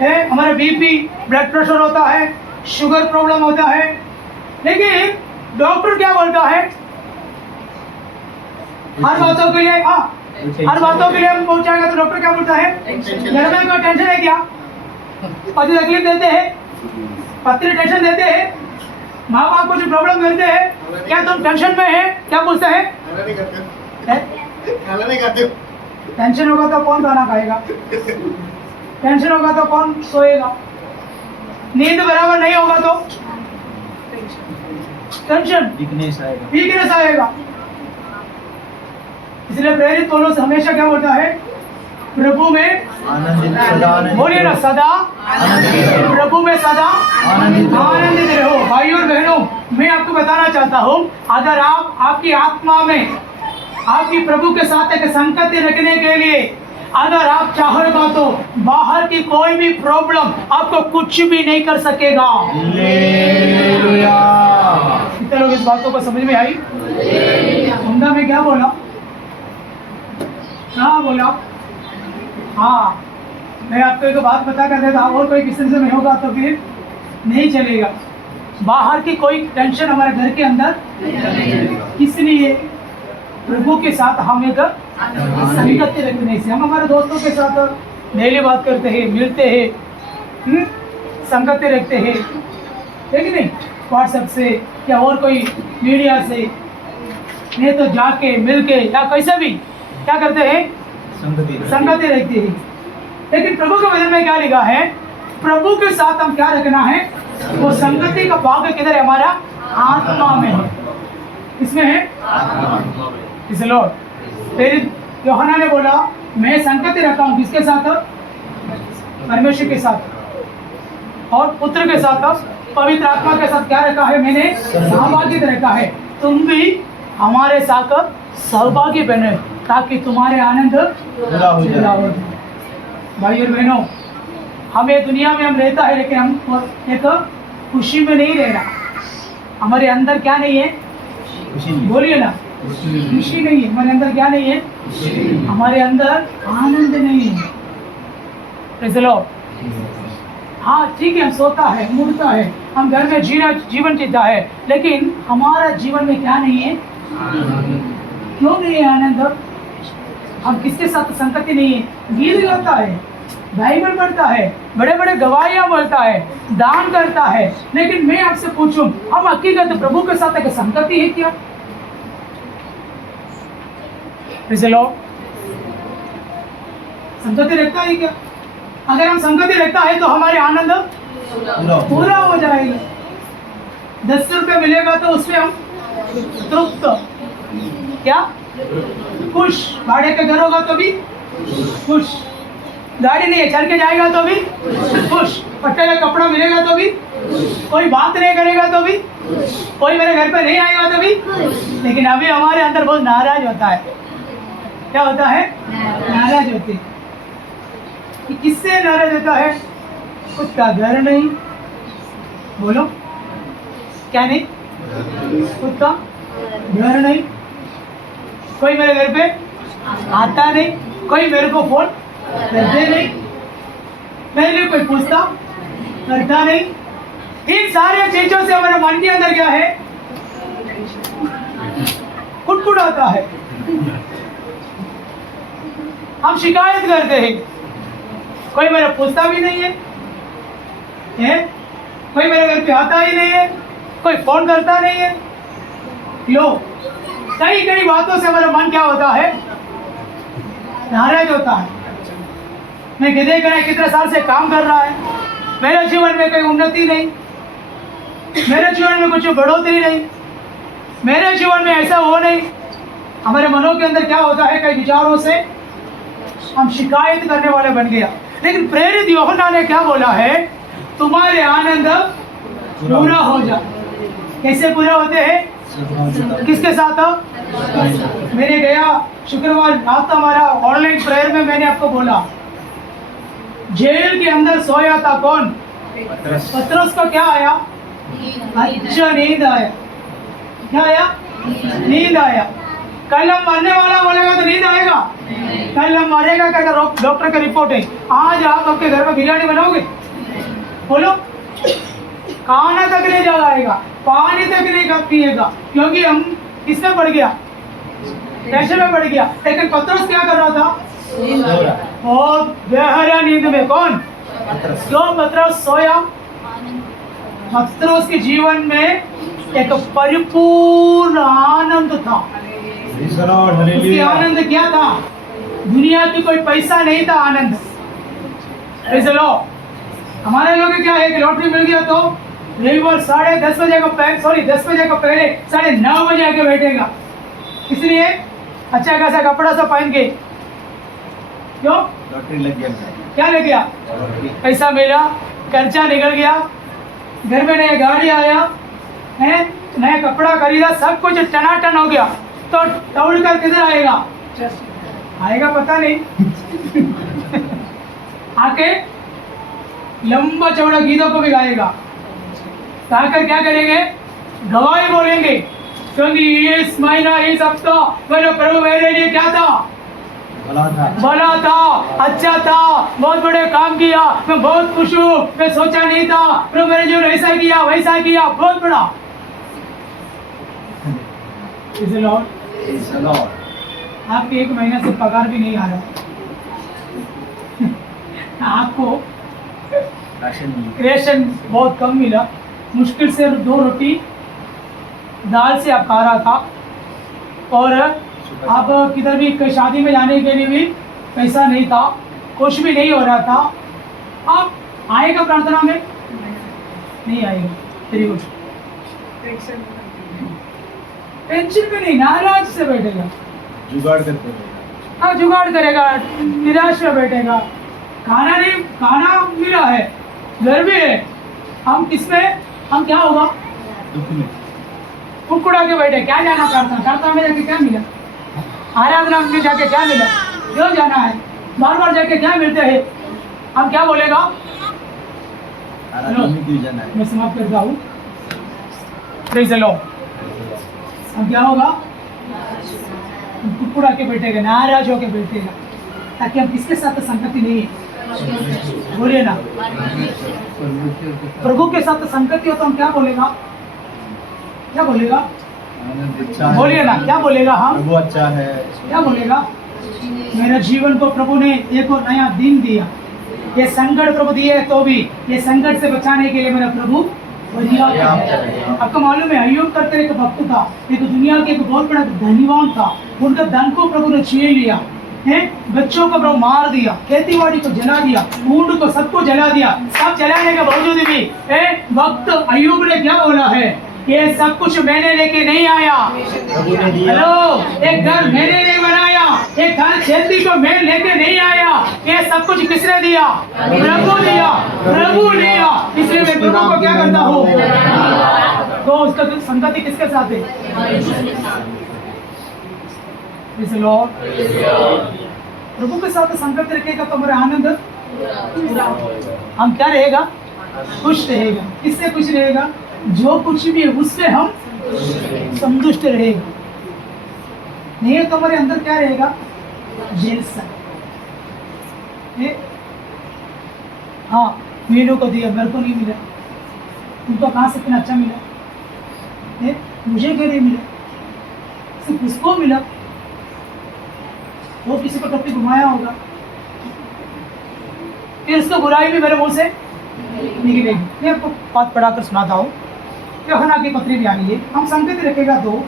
है, हमारे बीपी, ब्लड प्रेशर होता है, शुगर प्रॉब्लम होता है। लेकिन डॉक्टर क्या बोलता है? हर बातों के लिए हर बातों के लिए हम पहुंचाएगा तो डॉक्टर क्या बोलता है? घर में कोई टेंशन है क्या? पति तकलीफ देते हैं, पत्नी टेंशन देते हैं, माँ बाप को जो प्रॉब्लम करते हैं, क्या तुम टेंशन में है? क्या पूछते हैं? टेंशन होगा तो कौन खाना खाएगा? टेंशन होगा तो कौन सोएगा? नींद बराबर नहीं होगा तो टेंशन, वीकनेस आएगा। इसलिए प्रेरित पौलुस हमेशा क्या बोलता है? प्रभु में आनंदित। बोलिए ना, सदा प्रभु में सदा आनंदित रहो। भाइयों और बहनों, मैं आपको बताना चाहता हूँ, अगर आप आपकी आत्मा में आपकी प्रभु के साथ एक संगति रखने के लिए अगर आप चाहोगे तो बाहर की कोई भी प्रॉब्लम आपको कुछ भी नहीं कर सकेगा। हालेलुया। कितने लोग इस बातों को समझ में आई? उमदा में क्या बोला? बोला हाँ, मैं आपको एक बात बता कर देता हूँ, और कोई किसी से नहीं होगा तो फिर नहीं चलेगा। बाहर की कोई टेंशन हमारे घर के अंदर इसलिए प्रभु के साथ हम एक संगति रखने से, हम हमारे दोस्तों के साथ डेली बात करते हैं, मिलते हैं, संगति रखते हैं, लेकिन नहीं व्हाट्सएप से या और कोई मीडिया से नहीं तो जाके मिल के या कैसे भी क्या करते हैं? संगति रखते हैं। लेकिन प्रभु के वचन में क्या लिखा है? प्रभु के साथ हम क्या रखना है? वो संगति का भाग किधर है? हमारा आत्मा में है। इसमें है इस लॉर्ड। फिर यूहन्ना ने बोला, मैं संगति रखा हूँ किसके साथ? परमेश्वर के साथ और पुत्र के साथ, पवित्र आत्मा के साथ क्या रखा है? मैंने सहभागिता रखा है। तुम भी हमारे साथ सहभागी बने ताकि तुम्हारे आनंद पूरा हो जाए। भाई और बहनों, हमें दुनिया में हम रहता है, लेकिन हम एक खुशी में नहीं रह रहा। हमारे अंदर क्या नहीं है? बोलिए ना, खुशी नहीं है। हमारे अंदर क्या नहीं है? हमारे अंदर आनंद नहीं है। Praise the Lord। हाँ ठीक है, हम सोता है, मुड़ता है, हम घर में जीवन जीता है, लेकिन हमारा जीवन में क्या नहीं है? क्यों नहीं है आनंद? हम किसके साथ संगति नहीं है? गीत गाता है, बाइबल पढ़ता है, बड़े बड़े गवाहियां बोलता है, दान करता है, लेकिन मैं आपसे पूछूं, हम हकीकत प्रभु के साथ एक संगति है क्या? Praise the Lord। संगति रखता है क्या? अगर हम संगति रखता है तो हमारे आनंद पूरा हो जाएगा। 10 रुपये मिलेगा तो उसमें हम तृप्त, क्या खुश। भाड़े के घर होगा तो भी खुश, गाड़ी नहीं है चल के जाएगा तो भी खुश, पट्टे का कपड़ा मिलेगा तो भी, कोई बात नहीं करेगा तो भी, कोई मेरे घर पे नहीं आएगा तो भी। लेकिन अभी हमारे अंदर बहुत नाराज होता है। क्या होता है? नाराज होते। कि किससे नाराज होता है? खुद का घर नहीं, बोलो क्या नहीं? खुद का घर नहीं, कोई मेरे घर पे आता नहीं, कोई मेरे को फोन करते नहीं, मेरे लिए कोई पूछता करता नहीं। इन सारी चीजों से हमारे मन के अंदर क्या है? कुटकुटाता है, हम शिकायत करते हैं। कोई मेरा पूछता भी नहीं है, कोई मेरे घर पे आता ही नहीं है, कोई फोन करता नहीं है। लो, कई कई बातों से हमारा मन क्या होता है? नाराज होता है। मैं कितने साल से काम कर रहा है, मेरे जीवन में कोई उन्नति नहीं, मेरे जीवन में कुछ बढ़ोतरी नहीं, मेरे जीवन में ऐसा हो नहीं। हमारे मनों के अंदर क्या होता है? कई विचारों से हम शिकायत करने वाले बन गया। लेकिन प्रेरित यूहन्ना ने क्या बोला है? तुम्हारे आनंद पूरा हो जाए। कैसे पूरा होते हैं? किसके साथ? मैंने गया शुक्रवार रात हमारा ऑनलाइन प्रेयर में मैंने आपको बोला, जेल के अंदर सोया था कौन? पतरस को क्या आया? अच्छा नींद आया। क्या आया? नींद आया। कल हम मरने वाला बोलेगा तो नींद आएगा? कल हम मरेगा क्या? डॉक्टर का रिपोर्ट है, आज आप आपके घर में बिरयानी बनाओगे? बोलो, खाना तक नहीं जलाएगा, पानी तक नहीं पिएगा, क्योंकि हम किसमें पड़ गया? टेंशन में पड़ गया। लेकिन पतरस क्या कर रहा था? बहुत गहरा नींद में। कौन? क्यों पतरस सोया? पतरस के जीवन में एक परिपूर्ण आनंद था। उसकी आनंद क्या था? दुनिया की कोई पैसा नहीं था आनंद। ऐसे लो, हमारे लोग क्या है कि लॉटरी मिल गया तो रविवार 10:30 बजे का 10 बजे का पहले 9:30 बजे आके बैठेगा, इसलिए अच्छा खासा कपड़ा सब पहन के। क्यों? लॉटरी लग गया। क्या लग गया? पैसा मिला, खर्चा निकल गया, घर में नया गाड़ी आया है, नया कपड़ा खरीदा, सब कुछ टनाटन हो गया, तो दौड़ कर किधर आएगा? आएगा पता नहीं आके लंबा चौड़ा गीतों को भी गाएगा, गाकर क्या करेंगे? गवाही बोलेंगे, क्योंकि इस महीना इस हफ्ता मेरा प्रभु मेरे लिए क्या था? भला था, अच्छा था, बहुत बड़े काम किया, मैं बहुत खुश हूँ, मैं सोचा नहीं था प्रभु मेरे जो ऐसा किया वैसा किया, बहुत बड़ा। आपके 1 महीना से पगार भी नहीं आ रहा, आपको रेशन बहुत कम मिला, मुश्किल से 2 रोटी दाल से आप खा रहा था, और आप किधर भी कोई शादी में जाने के लिए भी पैसा नहीं था, कुछ भी नहीं हो रहा था। आप आएगा प्रार्थना में? नहीं आएगा। Very good. टेंशन में नहीं, नाराज से बैठेगा, जुगाड़ करते हाँ जुगाड़ करेगा, निराश में बैठेगा। खाना नहीं, खाना मिला है, घर भी है, हम किसमें? हम क्या होगा? कुड़कुड़ा के बैठे। क्या जाना प्रार्थना में जाके क्या मिला? आराधना में जाके क्या मिला? क्यों जाना है? बार बार जाके क्या मिलते हैं? हम क्या बोलेगा? मैं समाप्त करता हूँ। Praise the Lord. हम क्या होगा? कुड़कुड़ा के बैठेगा, नाराज होके बैठेगा, ताकि हम किसके साथ संगति नहीं है? बोलिए ना, प्रभु के साथ संगति हो तो हम क्या बोलेगा? क्या बोलेगा? बोलिए ना, क्या बोलेगा? हम प्रभु अच्छा है। क्या बोलेगा? मेरे जीवन को प्रभु ने एक और नया दिन दिया, ये संकट प्रभु दिए तो भी ये संकट से बचाने के लिए मेरा प्रभु बढ़िया है। आपको मालूम है, अय्यूब करके एक भक्त था, एक दुनिया के एक बहुत बड़ा धनीवान था, उनका धन को प्रभु ने छीन लिया है, बच्चों को प्रभु मार दिया, खेती-बाड़ी को जला दिया, ऊंट को सबको जला दिया। सब जलाने के बावजूद भी वक्त अय्यूब ने क्या बोला है? ये सब कुछ मैंने लेके नहीं आया। हेलो, एक घर मैंने नहीं बनाया, एक घर खेती को मैं लेके नहीं आया, ये सब कुछ किसने दिया? प्रभु दिया, प्रभु दिया। इसलिए मैं प्रभु को क्या करता हूँ? तो उसका संगति किसके साथ है? प्रभु के साथ संगत रखेगा तो मेरा आनंद हम क्या रहेगा? खुश रहेगा। किससे खुश रहेगा? जो कुछ भी है उससे हम संतुष्ट रहेगा। नहीं है तो हमारे अंदर क्या रहेगा? जेलसा। हाँ, मीनू को दिया, मेरे को नहीं मिला। तुमको कहाँ से इतना अच्छा मिला? मुझे क्यों नहीं मिला? सिर्फ उसको मिला। वो किसी को टप्पी घुमाया होगा, फिर उसको बुराई भी मेरे मुंह से निकलेगी। मैं आपको बात पढ़ाकर सुनाता हूँ। यूहन्ना की पत्री भी आई है। हम संगति रखेगा तो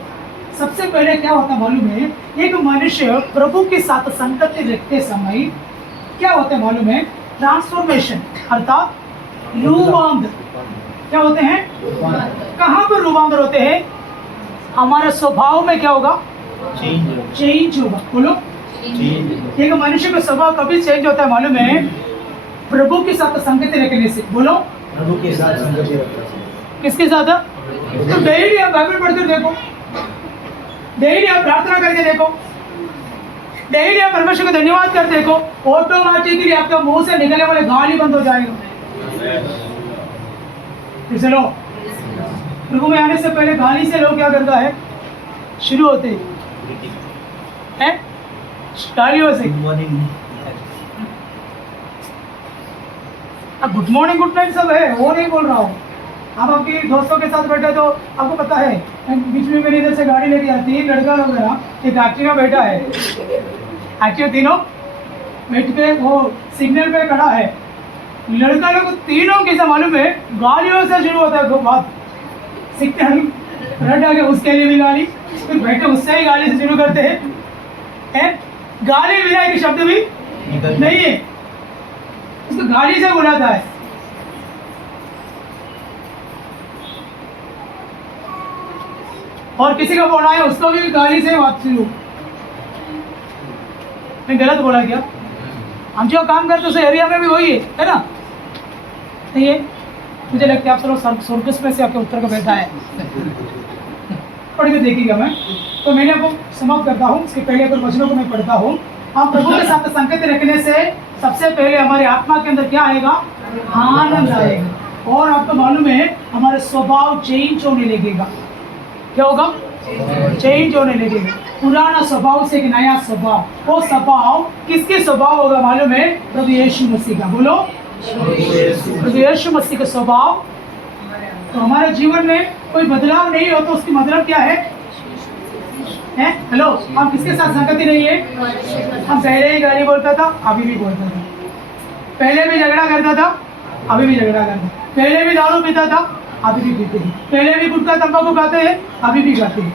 सबसे पहले क्या होता मालूम है? एक मनुष्य प्रभु के साथ संगति रखते समय क्या होता है मालूम है? ट्रांसफॉर्मेशन, अर्थात रूपांतर। क्या होते हैं? कहाँ पर रूपांतर होते हैं? हमारे स्वभाव में क्या होगा? चेंज होगा। बोलो, एक मनुष्य का स्वभाव कभी चेंज होता है मालूम है? प्रभु के साथ संगति रखने से। बोलो, प्रभु के साथ संगति रखने से। किसके साथ? तो डेली आप बाइबल पढ़कर देखो, डेली आप प्रार्थना करके देखो, डेली आप परमेश्वर को धन्यवाद कर देखो, ऑटोमेटिकली आपके मुंह से निकलने वाले गाली बंद हो जाएगा। चलो, प्रभु में आने से पहले गाली से लोग क्या करता है? शुरू होते हैं गालियों से। अब गुड मॉर्निंग गुड नाइट सब है, वो नहीं बोल रहा हूँ। आप आपके दोस्तों के साथ बैठे तो आपको पता है, बीच में मेरी इधर से गाड़ी लेके आती है, लड़का लोग है ना, एक एक्टिवा बैठा है, एक्टिवा तीनों बैठ के वो सिग्नल पे खड़ा है। लड़का लोग तीनों कैसा मालूम है? गालियों से शुरू होता है बात। सिग्नल रट आके उसके लिए भी गाली, फिर बैठे उससे ही गाली से शुरू करते हैं। गाली बिना एक शब्द भी नहीं है, उसको गाली से बुलाता है। और किसी का बोला है उसको भी गाली से बात शुरू। मैं गलत बोला क्या? हम जो काम करते उस एरिया में भी वही है ना? नहीं है? मुझे लगता है आप सब स्वर्ग में से आपके उत्तर का बैठा है। पढ़ के देखिएगा मैं। तो मैंने आपको समाप्त करता हूँ। इसके पहले अगर वचनों को मैं पढ़ता हूँ। हम प्रभु के साथ संगति रखने से सबसे पहले हमारे आत्मा के अंदर क्या आएगा? आनंद आएगा। और आपको मालूम है हमारे स्वभाव चेंज होने लगेगा। क्या होगा? चेंज होने लगेगा। पुराना स्वभाव से एक नया स्वभाव। वो स्वभाव किसके स्वभाव होगा मालूम है? प्रभु यीशु मसीह का। बोलो, प्रभु यीशु मसीह का स्वभाव। तो हमारे जीवन में कोई बदलाव नहीं हो तो उसकी मतलब क्या है? हेलो, हम किसके साथ संगति नहीं है? हम पहले ही गाली बोलता था, अभी भी बोलता था। पहले भी झगड़ा करता था, अभी भी झगड़ा करता। पहले भी दारू पीता था, अभी भी पीते हैं। पहले भी गुटखा तंबाकू खाते हैं, अभी भी खाते हैं।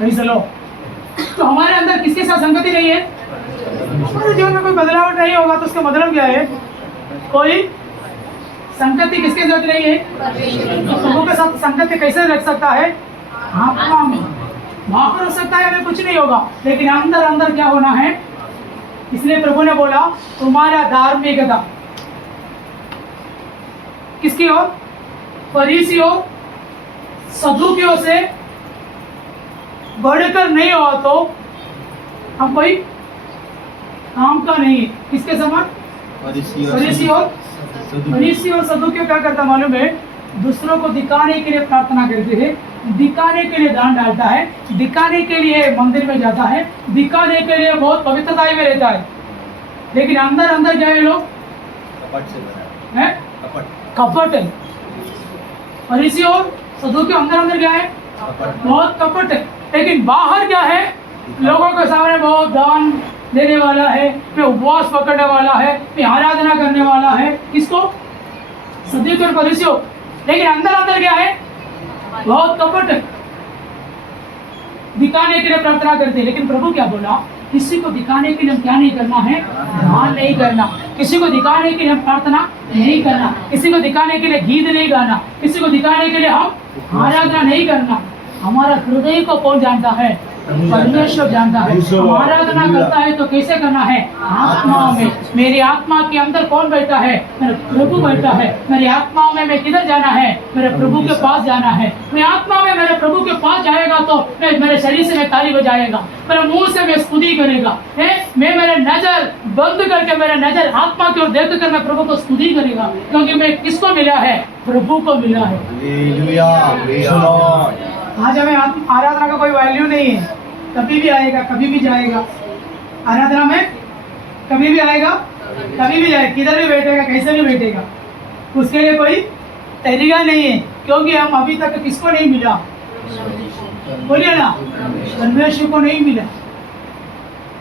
नहीं चलो, तो हमारे अंदर किसके साथ संगति नहीं है? हमारे जीवन में कोई बदलाव नहीं होगा तो उसका मतलब क्या है? कोई संगति किसके साथ नहीं है? प्रभु के साथ संगति कैसे रख सकता है? आत्मा में। बाहर हो सकता है हमें कुछ नहीं होगा, लेकिन अंदर अंदर क्या होना है? इसलिए प्रभु ने बोला तुम्हारा धार्मिकता किसकी ओर? फरीसियों सदूकियों से बढ़कर नहीं हुआ तो हम कोई काम का नहीं है। किसके समान? फरीसी और सदूकियों क्या करता मालूम है? दूसरों को दिखाने के लिए प्रार्थना करते हैं, दिखाने के लिए दान डालता है, दिखाने के लिए मंदिर में जाता है, दिखाने के लिए बहुत पवित्रता में रहता है, लेकिन अंदर अंदर क्या है? लोग कपट है। फरीसी और सदूकी अंदर अंदर क्या है? बहुत कपट है। लेकिन बाहर क्या है? लोगों के सामने बहुत दान देने वाला है, मैं उपवास पकड़ने वाला है, मैं आराधना करने वाला है। किसको? सदूकी और फरीसियों। लेकिन अंदर अंदर क्या है? बहुत कपट है। दिखाने के लिए प्रार्थना करते हैं, लेकिन प्रभु क्या बोला? किसी को दिखाने के लिए हम क्या नहीं करना है? दान नहीं करना। किसी को दिखाने के लिए हम प्रार्थना नहीं करना। किसी को दिखाने के लिए गीत नहीं गाना। किसी को दिखाने के लिए हम आराधना नहीं करना। हमारा हृदय को कौन जानता है? परमेश्वर जानता है। आराधना करता है तो कैसे करना है? आत्मा में। मेरी आत्मा के अंदर कौन बैठा है? मेरा प्रभु बैठा है। मेरी आत्मा में मैं किधर जाना है? मेरे प्रभु के पास जाना है। मैं आत्मा में मेरे प्रभु के पास जाएगा तो मैं मेरे शरीर से मैं ताली बजाएगा, मेरे मुंह से मैं स्तुति करेगा, मैं मेरे नजर बंद करके मेरा नजर आत्मा की ओर देख कर मैं प्रभु को स्तुति करेगा, क्योंकि मैं किसको मिला है? प्रभु को मिला है। आज हमें आराधना का कोई वैल्यू नहीं है, कभी भी आएगा कभी भी जाएगा। आराधना में कभी भी आएगा कभी भी जाएगा, किधर भी बैठेगा कैसे भी बैठेगा, उसके लिए कोई तरीका नहीं है, क्योंकि हम अभी तक किसको नहीं मिला? बोलिए ना, परमेश्वर को नहीं मिला।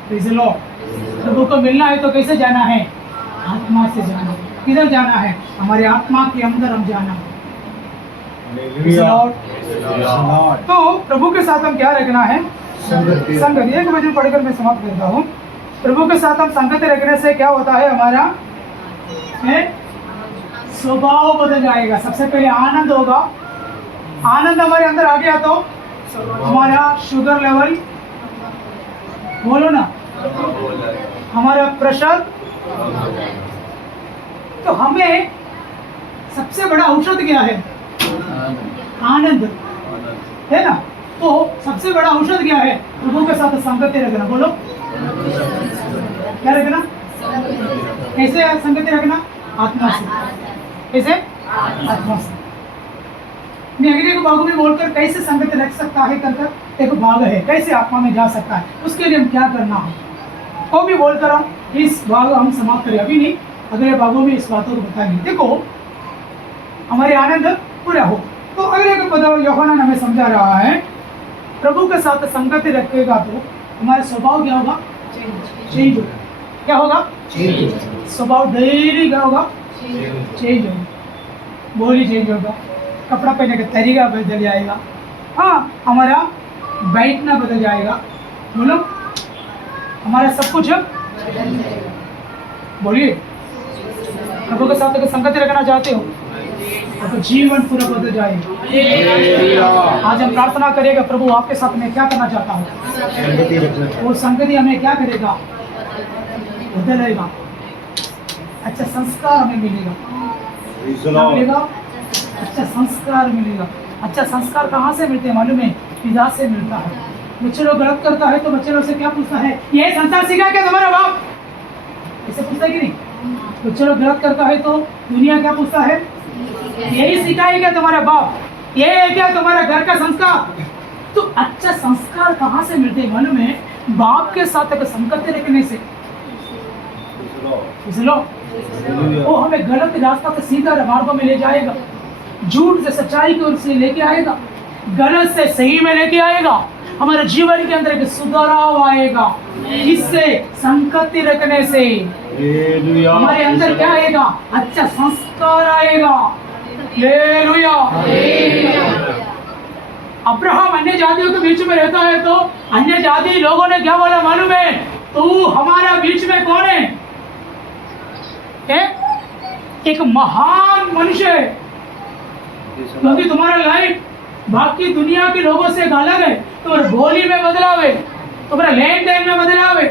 प्रभु को मिलना है तो कैसे जाना है? आत्मा से जाना। किधर जाना है? हमारे आत्मा के अंदर हम जाना है। तो प्रभु के साथ हम क्या रखना है? संगति। एक वचन पढ़कर मैं समाप्त करता हूँ। प्रभु के साथ हम संगति रखने से क्या होता है? हमारा स्वभाव बदल जाएगा। सबसे पहले आनंद होगा। आनंद हमारे अंदर आ गया तो हमारा शुगर लेवल, बोलो ना, हमारा प्रेशर। तो हमें सबसे बड़ा औषध क्या है? आनंद है ना। तो सबसे बड़ा औषध क्या है? प्रभु के साथ संगति रखना। बोलो क्या रखना? कैसे संगति रखना? आत्मा से। कैसे? आत्मा से। मैं अगले को भागों में बोलकर कैसे संगति रख सकता है कर एक भाग है, कैसे आत्मा में जा सकता है, उसके लिए हम क्या करना है वो भी बोलकर हम इस भाग हम समाप्त करें। अभी नहीं, अगले भागों में इस बातों को बताएंगे। देखो हमारे आनंद पूरा हो। तो अगले को पता यूहन्ना हमें समझा रहा है, प्रभु के साथ संगति रखेगा तो हमारा स्वभाव क्या होगा? चेंज होगा। क्या होगा? स्वभाव डेली क्या होगा? चेंज होगा। बोली चेंज होगा, कपड़ा पहनने का तरीका बदल जाएगा, हाँ हमारा बैठना बदल जाएगा। बोलो हमारा सब कुछ बोलिए। प्रभु के साथ अगर संगति रखना चाहते हो तो जीवन पूरा बदल जाएगा। आज हम प्रार्थना करेगा, प्रभु आपके साथ मैं क्या करना चाहता हूँ, वो संगति हमें क्या करेगा? बदलेगा। अच्छा संस्कार हमें मिलेगा। मिलेगा अच्छा संस्कार मिलेगा। अच्छा संस्कार कहाँ से मिलते हैं मालूम है? पिता से मिलता है। बच्चे लोग गलत करता है तो बच्चे लोग से क्या पूछता है? ये संस्कार सीखा क्या तुम्हारा बाप? इसे पूछता है कि नहीं? बच्चे लोग गलत करता है तो दुनिया क्या पूछता है? यही सीखा है क्या तुम्हारा बाप? ये है क्या तुम्हारा घर का संस्कार? तो अच्छा संस्कार कहाँ से मिलते हैं मालूम है? बाप के साथ अगर संगति रखने से। वो हमें गलत रास्ता से सीधा मार्गों में ले जाएगा, झूठ से सच्चाई की ओर से लेके आएगा, गलत से सही में लेके आएगा। हमारे जीवन के अंदर एक सुधाराव आएगा। इससे संगति रखने से हमारे अंदर क्या आएगा? अच्छा संस्कार आएगा। हालेलुया। अब्राहम अन्य जातियों के बीच में रहता है तो अन्य जाति लोगों ने क्या बोला मालूम है? तू हमारा बीच में कौन है? एक महान मनुष्य है, क्योंकि तुम्हारा लाइफ बाकी दुनिया के लोगों से अलग है। तुम्हारे बोली में बदलाव है, तुम्हारा लेन देन में बदलाव है,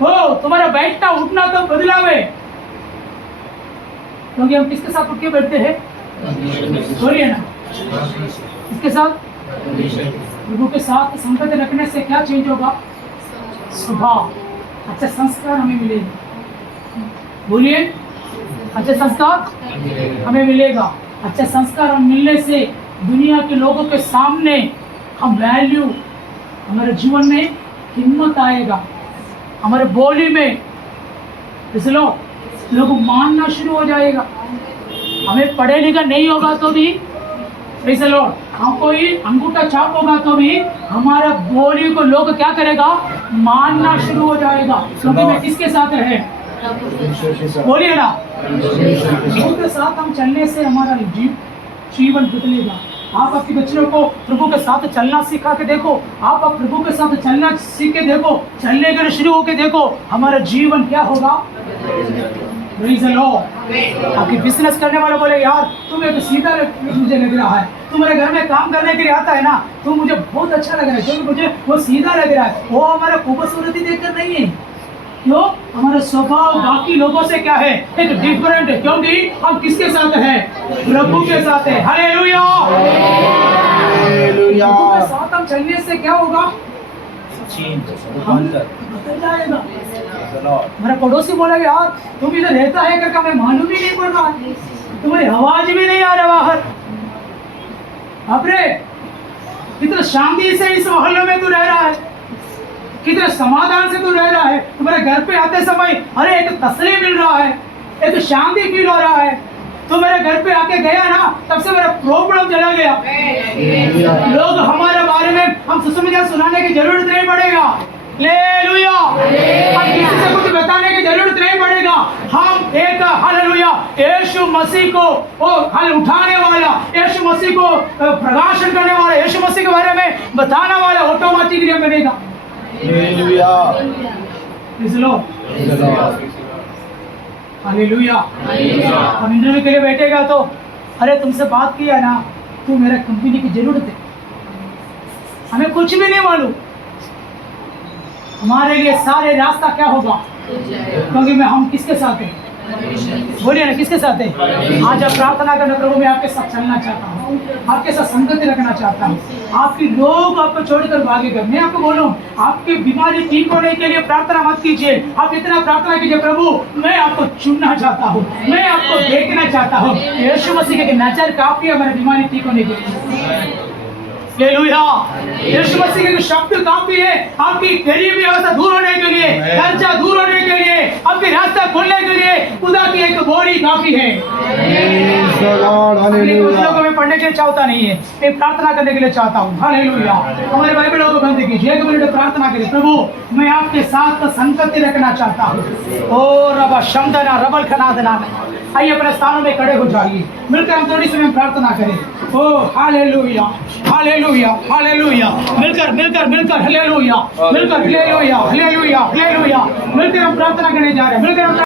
हो तुम्हारा बैठना उठना तो बदलाव है। क्योंकि हम किसके साथ उठ के बैठते हैं? बोलिए ना, इसके साथ। प्रभु के साथ संगति रखने से क्या चेंज होगा? स्वभाव। अच्छा संस्कार हमें मिलेगा। बोलिए अच्छा संस्कार हमें मिलेगा। अच्छा संस्कार हम मिलने से दुनिया के लोगों के सामने हम वैल्यू, हमारे जीवन में हिम्मत आएगा, हमारे बोली में लोग मानना शुरू हो जाएगा। हमें पढ़े लिखा नहीं होगा तो भी हम कोई अंगूठा छाप होगा तो भी हमारा बोली को लोग क्या करेगा? मानना शुरू हो जाएगा। क्योंकि मैं किसके साथ है? बोलिए ना, प्रभु के साथ हम चलने से हमारा जीवन बदलेगा। आप आपके बच्चों को प्रभु के साथ चलना सिखा के देखो, आप प्रभु के साथ चलना सीख के देखो, चलने के शुरू होके देखो, हमारा जीवन क्या होगा? Praise the Lord. आपकी बिजनेस करने वाले बोले यार तुम एक सीधा मुझे लग रहा है, तुम्हारे घर में काम करने के लिए आता है ना, तुम मुझे बहुत अच्छा लग रहा है, क्योंकि मुझे वो सीधा लग रहा है। वो हमारा खूबसूरती देखकर नहीं है, क्यों? हमारा स्वभाव बाकी लोगों से क्या है, एक डिफरेंट है, क्योंकि हम किसके साथ हैं? प्रभु के साथ है। हालेलुया। हालेलुया। प्रभु के साथ हम चलने से क्या होगा? हम बदल जाएगा। मेरा पड़ोसी बोला यार तुम इधर रहता है करके हमें मालूम ही नहीं पड़ रहा, तुम्हारी आवाज भी नहीं आ रहा बाहर। बापरे, कितना शांति से इस मोहल्ले में तू रह रहा है, कितने समाधान से तू रह रहा है। तुम्हारे घर पे आते समय अरे एक तसल्ली मिल रहा है, एक शांति फील हो रहा है। तो मेरे घर पे आके गया ना, तब से मेरा प्रॉब्लम चला गया। लोग हमारे बारे में हम सुसमाचार सुनाने की जरूरत नहीं पड़ेगा। हालेलुया। हम किसी से कुछ बताने की जरूरत नहीं पड़ेगा। हम एक हालेलुया यीशु मसीह को उठाने वाला, यीशु मसीह को प्रकाशन करने वाला, यीशु मसीह के बारे में बताने वाला ऑटोमेटिकली बनेगा। Hallelujah. Praise the Lord. Hallelujah. हम इंटरव्यू के लिए बैठेगा तो अरे तुमसे बात किया ना, तू मेरा कंपनी की जरूरत है, हमें कुछ भी नहीं मालूम, हमारे लिए सारे रास्ता क्या होगा, क्योंकि मैं हम किसके साथ हैं? बोलिए ना, किसके साथ है? आज आप प्रार्थना करना, प्रभु मैं आपके साथ चलना चाहता हूँ, आपके साथ संगति रखना चाहता हूँ, आपकी लोग आपको छोड़कर भागेगा। मैं आपको बोलूं, आपकी बीमारी ठीक होने के लिए प्रार्थना मत कीजिए, आप इतना प्रार्थना कीजिए, प्रभु मैं आपको चुनना चाहता हूँ, मैं आपको देखना चाहता हूँ। यीशु मसीह के नजर काफी है हमारी बीमारी ठीक होने के लिए। हालेलुया। यीशु मसीह के शब्द काफी है आपकी गरीबी अवस्था दूर होने के लिए, कर्जा दूर होने के लिए, आपके रास्ता खोलने के लिए खुदा की एक बोली काफी है। हालेलुया। मैं पढ़ने के लिए चाहता नहीं है, मैं प्रार्थना करने के लिए चाहता हूँ। हालेलुया। हमारे बाइबल को बंद कीजिए, एक मिनट प्रार्थना करिए। प्रभु मैं आपके साथ संगति रखना चाहता हूँ। ओ रबा शमदना रबल खनादना। आइए अपने स्थानों में खड़े हो जाइए, मिलकर हम थोड़ी समय प्रार्थना करें। ओ हालेलुया, हालेलुया, हालेलुया। मिलकर मिलकर मिलकर हालेलुया, मिलकर हालेलुया, हालेलुया, हालेलुया। मिलकर हम प्रार्थना करने जा रहे हैं, मिलकर हम